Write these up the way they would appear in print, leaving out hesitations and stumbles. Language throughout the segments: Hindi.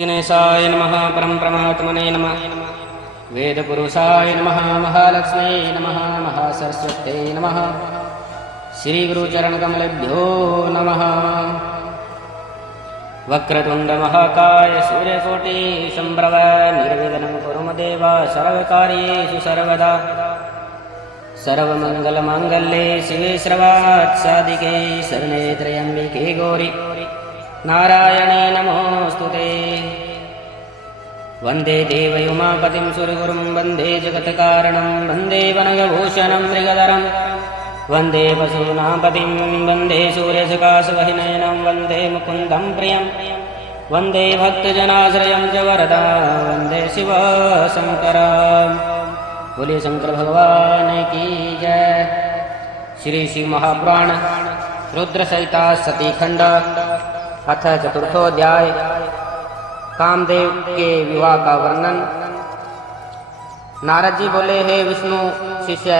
गणेशाय नमः। परम परमात्मने नमः। वेदपुरुषाय नमः। महालक्ष्मी नमः। महासरस्वत्यै नमः। श्रीगुरुचरणकमलेभ्यो नमः। वक्रतुण्ड महाकाय सूर्यकोटि सम्भ्रम निर्विघ्नं कुरु मम देव सर्वकार्येषु सर्वदा। सर्वमङ्गलमाङ्गल्ये शिवे सर्वार्थसाधिके शरणे त्र्यम्बिके गौरि नारायणे नमोऽस्तुते। वन्दे देवयुमापतिं सुरगुरुं वन्दे जगत्कारणं वन्दे वनगभूषणं मृगधरं वन्दे पशूनां वन्दे सूर्यसकाशवहिनयनं वन्दे मुकुन्दं प्रियं वन्दे भक्तजनाश्रयं च वरदा वन्दे शिवशङ्करं। बोलिए शंकर भगवान की जय। श्री शिव महापुराण रुद्र संहिता सती खंड अथ चतुर्थोऽध्याय कामदेव के विवाह का वर्णन। नारद जी बोले, हे विष्णु शिष्य,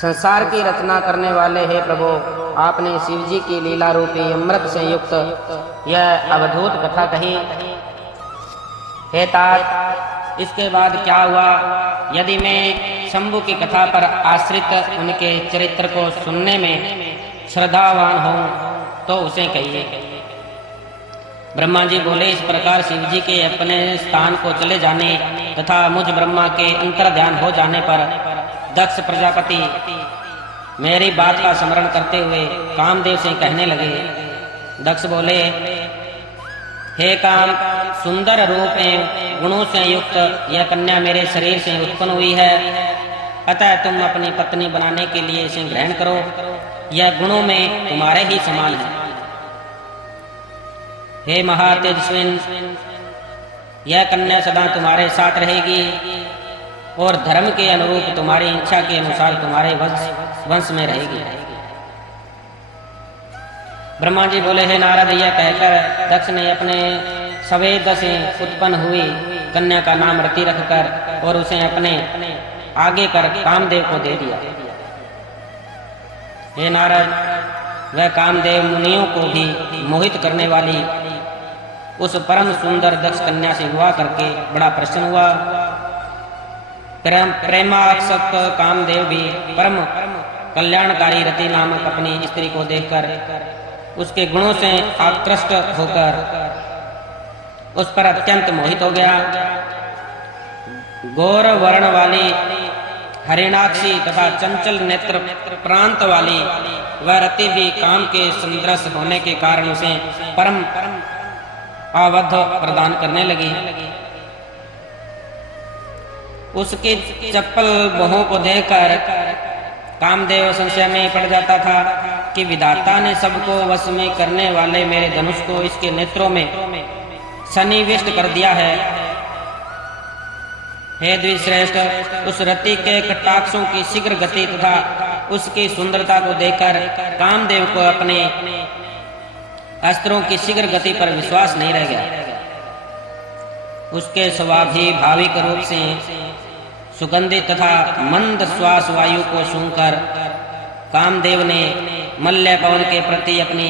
संसार की रचना करने वाले हे प्रभु, आपने शिव जी की लीला रूपी अमृत से युक्त यह अवधूत कथा कही। हे तात, इसके बाद क्या हुआ? यदि मैं शंभु की कथा पर आश्रित उनके चरित्र को सुनने में श्रद्धावान हूँ तो उसे कहिए। ब्रह्मा जी बोले, इस प्रकार शिव जी के अपने स्थान को चले जाने तथा मुझ ब्रह्मा के अंतर ध्यान हो जाने पर दक्ष प्रजापति मेरी बात का स्मरण करते हुए कामदेव से कहने लगे। दक्ष बोले, हे काम, सुंदर रूप एवं गुणों से युक्त यह कन्या मेरे शरीर से उत्पन्न हुई है, अतः तुम अपनी पत्नी बनाने के लिए इसे ग्रहण करो। यह गुणों में तुम्हारे ही समान है। हे महातेजस्विन, यह कन्या सदा तुम्हारे साथ रहेगी और धर्म के अनुरूप तुम्हारी इच्छा के अनुसार तुम्हारे वंश में रहेगी। ब्रह्मा जी बोले, हे नारद, यह कहकर दक्ष ने अपने सवेद से उत्पन्न हुई कन्या का नाम रति रखकर और उसे अपने आगे कर कामदेव को दे दिया। हे नारद, वह कामदेव मुनियों को भी मोहित करने वाली उस परम सुंदर दक्ष कन्या से विवाह करके बड़ा प्रसन्न हुआ। प्रेमासक्त कामदेव भी परम कल्याणकारी रति नामक अपनी स्त्री को देखकर उसके गुणों से आकृष्ट होकर उस पर अत्यंत मोहित हो गया। गौर वर्ण वाली हरिणाक्षी तथा चंचल नेत्र प्रांत वाली वह रति भी काम के सदृश होने के कारण उसे परम आवध प्रदान करने लगी। उसके चप्पल बाहों को देखकर कामदेव संशय में पड़ जाता था कि विधाता ने सबको वश में करने वाले मेरे धनुष को इसके नेत्रों में सन्निविष्ट कर दिया है। हे द्विश्रेष्ठ, उस रति के कटाक्षों की शीघ्र गति तथा उसकी सुंदरता को देखकर कामदेव को अपने अस्त्रों की शीघ्र गति पर विश्वास नहीं रह गया। उसके स्वाभाविक रूप से सुगंधित तथा मंद श्वास वायु को सूंघकर कामदेव ने मल्ल पवन के प्रति अपनी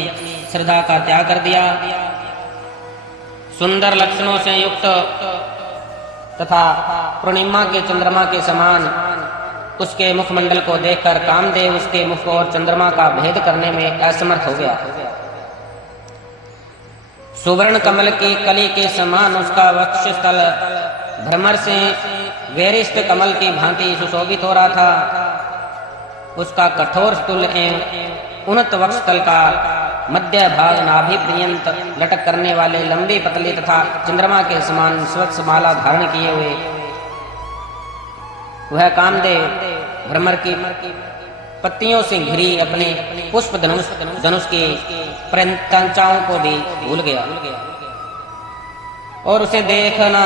श्रद्धा का त्याग कर दिया। सुंदर लक्षणों से युक्त तथा पूर्णिमा के चंद्रमा के समान उसके मुखमंडल को देखकर कामदेव उसके मुख और चंद्रमा का भेद करने में असमर्थ हो गया। सुवर्ण कमल की कली के समान उसका वक्षस्थल भ्रमर से वैरिष्ट कमल की भांति सुशोभित हो रहा था। उसका कठोर स्थूल एवं उन्नत वक्षस्थल का मध्य भाग नाभि पर्यंत लटक करने वाले लंबी पतली तथा चंद्रमा के समान स्वच्छ माला धारण किए हुए वह कामदेव भ्रमर की पत्तियों से घिरी अपने पुष्प धनुष की प्रत्यंचाओं को भी भूल गया और उसे देखना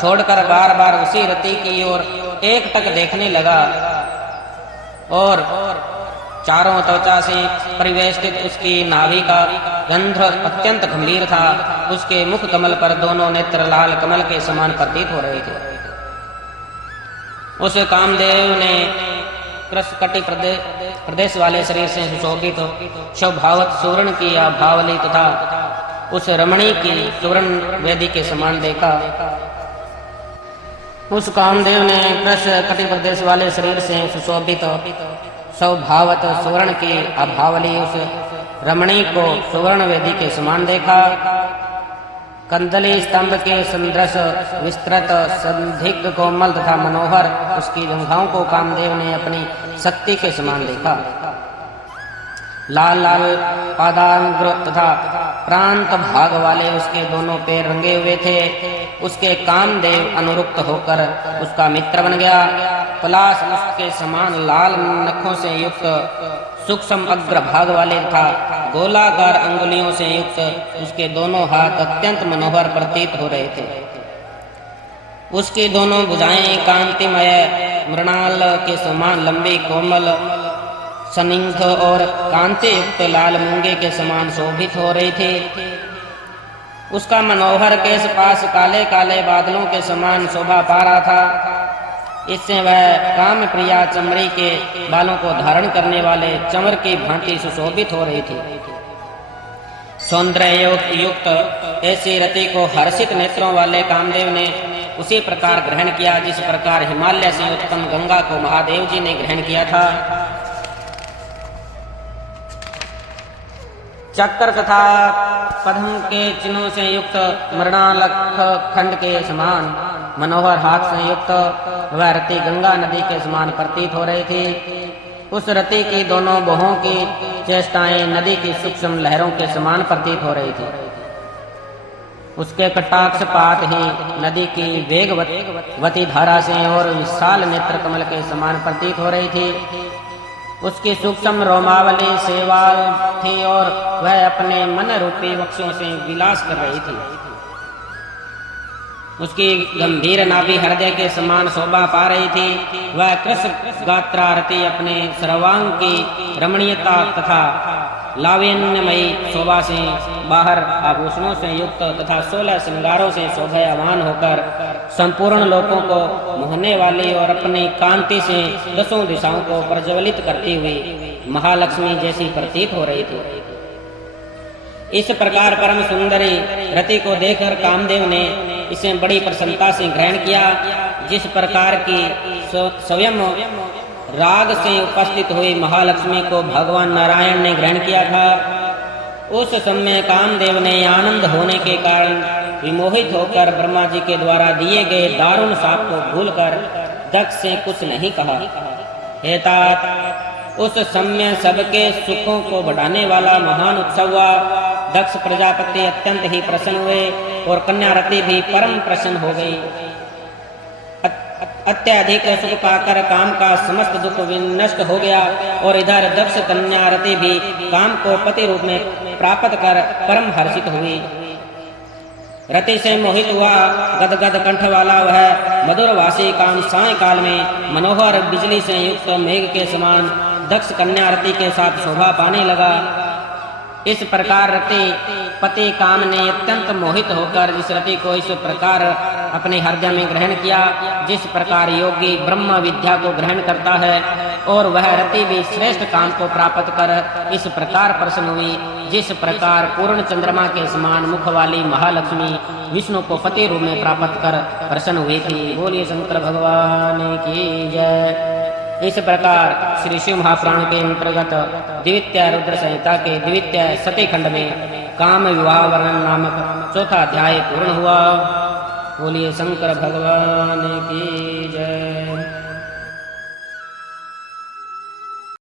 छोड़कर बार बार उसी रति की ओर एकटक देखने लगा और चारों त्वचा से परिवेष्टित उसकी नाभि का गंध अत्यंत गंभीर था। उसके मुख कमल पर दोनों नेत्र लाल कमल के समान प्रतीत हो रहे थे। उस कामदेव ने कृष्णकटि प्रदेश वाले शरीर से सुशोभित स्वभावत सुवर्ण की भावली तथा उस रमणी की सुवर्ण वेदी के समान देखा। उस कामदेव ने कृष्ण कटि प्रदेश वाले शरीर से सुशोभित सौभावत सुवर्ण की अभावली उस रमणी को सुवर्ण वेदी के समान देखा। कंदली स्तंभ के संदृश विस्तृत संदिग्ध कोमल तथा मनोहर उसकी जंघाओं को कामदेव ने अपनी शक्ति के समान देखा। लाल लाल पादांग्र तथा प्रांत भाग वाले उसके दोनों पैर रंगे हुए थे। उसके कामदेव अनुरुक्त होकर उसका मित्र बन गया। पलाश उसके समान लाल नखों से युक्त सूक्ष्म अग्र भाग वाले तथा गोलाकार अंगुलियों से युक्त उसके दोनों हाथ अत्यंत मनोहर प्रतीत हो रहे थे। उसकी दोनों भुजाएं कांतिमय मृणाल के समान लंबी कोमल सनिग्ध और कांति युक्त लाल मूंगे के समान शोभित हो रही थी। उसका मनोहर केश पास काले काले बादलों के समान शोभा पा रहा था। इससे वह काम प्रिया चमड़ी के बालों को धारण करने वाले चमर की भांति सुशोभित हो रही थी। सौंदर्य युक्त ऐसी रति को हर्षित नेत्रों वाले कामदेव ने उसी प्रकार ग्रहण किया जिस प्रकार हिमालय से उत्पन्न गंगा को महादेव जी ने ग्रहण किया था। चक्र तथा पद्म के चिन्हों से युक्त मृणाल खंड के समान मनोहर हाथ से युक्त वह रति गंगा नदी के समान प्रतीत हो रही थी। उस रति की दोनों बाहों की चेष्टाएं नदी की सूक्ष्म लहरों के समान प्रतीत हो रही थी। उसके कटाक्ष पात ही नदी की वेगवती धारा से और विशाल नेत्र कमल के समान प्रतीत हो रही थी। उसकी सूक्ष्म रोमावली सेवाल थी और वह अपने मन रूपी वक्षों से विलास कर रही थी। उसकी गंभीर नाभि हृदय के समान शोभा पा रही थी। वह कृष्ण गात्रारती अपने सर्वांग की रमणीयता तथा लावण्यमयी शोभा से बाहर आभूषणों से युक्त तथा 16 श्रृंगारों से शोभायमान होकर संपूर्ण लोकों को मोहने वाली और अपनी कांति से दसों दिशाओं को प्रज्वलित करती हुई महालक्ष्मी जैसी प्रतीत हो रही थी। इस प्रकार परम सुंदरी रति को देखकर कामदेव ने इसे बड़ी प्रसन्नता से ग्रहण किया। जिस प्रकार की स्वयं राग से उपस्थित हुई महालक्ष्मी को भगवान नारायण ने ग्रहण किया था, उस समय कामदेव ने आनंद होने के कारण विमोहित होकर ब्रह्मा जी के द्वारा दिए गए दारुण शाप को भूलकर दक्ष से कुछ नहीं कहा। हे तात, उस समय सबके सुखों को बढ़ाने वाला महान उत्सव हुआ। दक्ष प्रजापति अत्यंत ही प्रसन्न हुए और कन्या रति भी परम प्रसन्न हो गई। अत्यधिक सुख पाकर काम का समस्त दुख नष्ट हो गया और इधर दक्ष कन्या रति भी काम को पति रूप में प्राप्त कर परम हर्षित हुई। रति से मोहित हुआ गदगद कंठ वाला वह मधुरवासी काम सायंकाल में मनोहर बिजली से युक्त मेघ के समान दक्ष कन्या रति के साथ शोभा पाने लगा। इस प्रकार रति पति काम ने अत्यंत मोहित होकर जिस रति को इस प्रकार अपने हृदय में ग्रहण किया, जिस प्रकार योगी ब्रह्म विद्या को ग्रहण करता है और वह रति भी श्रेष्ठ काम को प्राप्त कर इस प्रकार प्रसन्न हुई, जिस प्रकार पूर्ण चंद्रमा के समान मुख वाली महालक्ष्मी विष्णु को पति रूप में प्राप्त कर प्रसन्न हुई थी। बोलिए शंकर भगवान की जय। इस प्रकार श्री शिव महापुराण के अंतर्गत द्वितीय रुद्र संहिता के द्वितीय सती खंड में काम विवाह वर्णन नामक चौथा अध्याय पूर्ण हुआ। बोलिए शंकर भगवान की